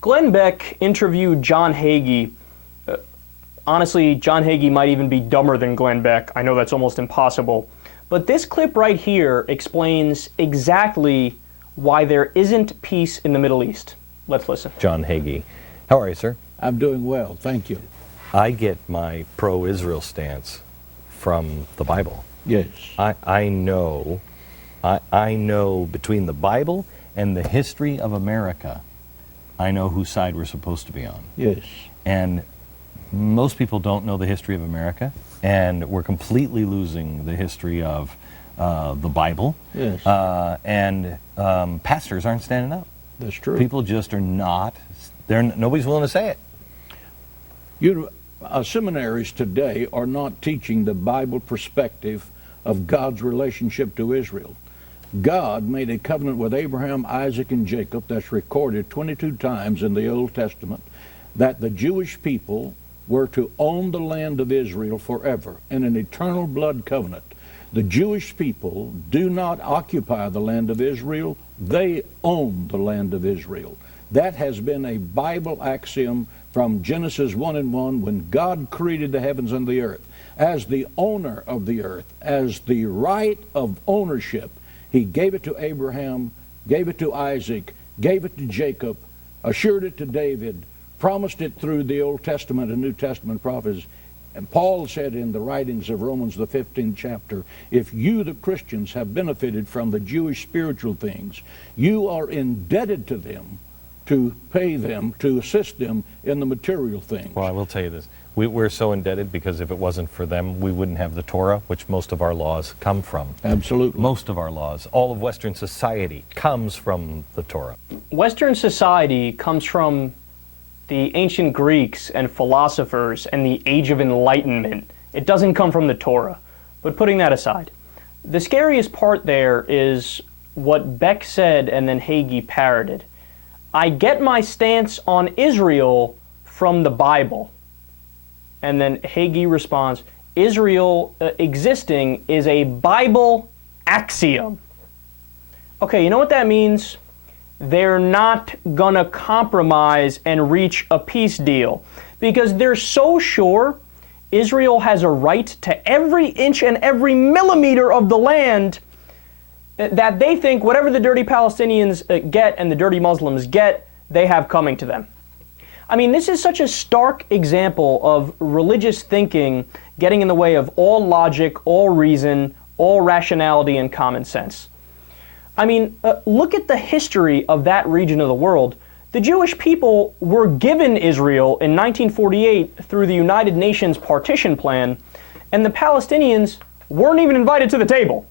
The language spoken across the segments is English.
Glenn Beck interviewed John Hagee. Honestly, John Hagee might even be dumber than Glenn Beck. I know that's almost impossible. But this clip right here explains exactly why there isn't peace in the Middle East. Let's listen. John Hagee. How are you, sir? I'm doing well, thank you. I get my pro-Israel stance from the Bible. Yes. I know between the Bible and the history of America, I know whose side we're supposed to be on. Yes. And most people don't know the history of America, and we're completely losing the history of the Bible. Yes. And pastors aren't standing up. That's true. People just are not. Nobody's willing to say it. Seminaries today are not teaching the Bible perspective of God's relationship to Israel. God made a covenant with Abraham, Isaac, and Jacob that's recorded 22 times in the Old Testament, that the Jewish people were to own the land of Israel forever in an eternal blood covenant. The Jewish people do not occupy the land of Israel, they own the land of Israel. That has been a Bible axiom from Genesis 1:1, when God created the heavens and the earth. As the owner of the earth, as the right of ownership, he gave it to Abraham, gave it to Isaac, gave it to Jacob, assured it to David, promised it through the Old Testament and New Testament prophets. And Paul said in the writings of Romans, the 15th chapter, if you, the Christians, have benefited from the Jewish spiritual things, you are indebted to them to pay them, to assist them in the material things. Well, I will tell you this. We're so indebted because if it wasn't for them, we wouldn't have the Torah, which most of our laws come from. Absolutely. Most of our laws, all of Western society comes from the Torah. Western society comes from the ancient Greeks and philosophers and the Age of Enlightenment. It doesn't come from the Torah. But putting that aside, the scariest part there is what Beck said and then Hagee parroted. I get my stance on Israel from the Bible. And then Hagee responds, Israel existing is a Bible axiom. Okay, you know what that means? They're not gonna compromise and reach a peace deal because they're so sure Israel has a right to every inch and every millimeter of the land that they think whatever the dirty Palestinians get and the dirty Muslims get, they have coming to them. I mean, this is such a stark example of religious thinking getting in the way of all logic, all reason, all rationality, and common sense. I mean, look at the history of that region of the world. The Jewish people were given Israel in 1948 through the United Nations partition plan, and the Palestinians weren't even invited to the table.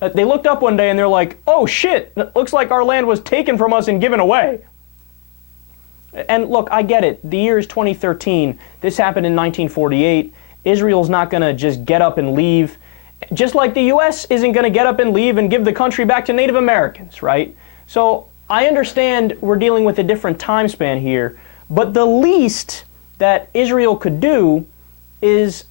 They looked up one day and they're like, oh shit, looks like our land was taken from us and given away. And look, I get it. The year is 2013. This happened in 1948. Israel's not going to just get up and leave. Just like the U.S. isn't going to get up and leave and give the country back to Native Americans, right? So I understand we're dealing with a different time span here, but the least that Israel could do is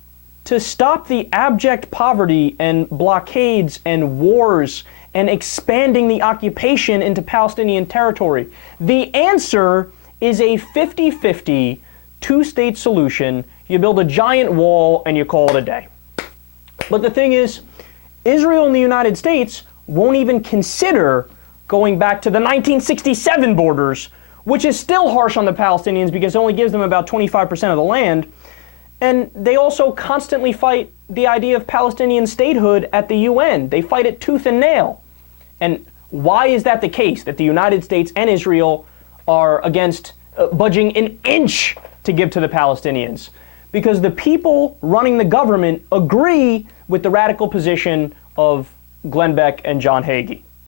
to stop the abject poverty and blockades and wars and expanding the occupation into Palestinian territory. The answer is a 50-50 two-state solution. You build a giant wall and you call it a day. But the thing is, Israel and the United States won't even consider going back to the 1967 borders, which is still harsh on the Palestinians because it only gives them about 25% of the land. And they also constantly fight the idea of Palestinian statehood at the UN. They fight it tooth and nail. And why is that the case, that the United States and Israel are against budging an inch to give to the Palestinians? Because the people running the government agree with the radical position of Glenn Beck and John Hagee.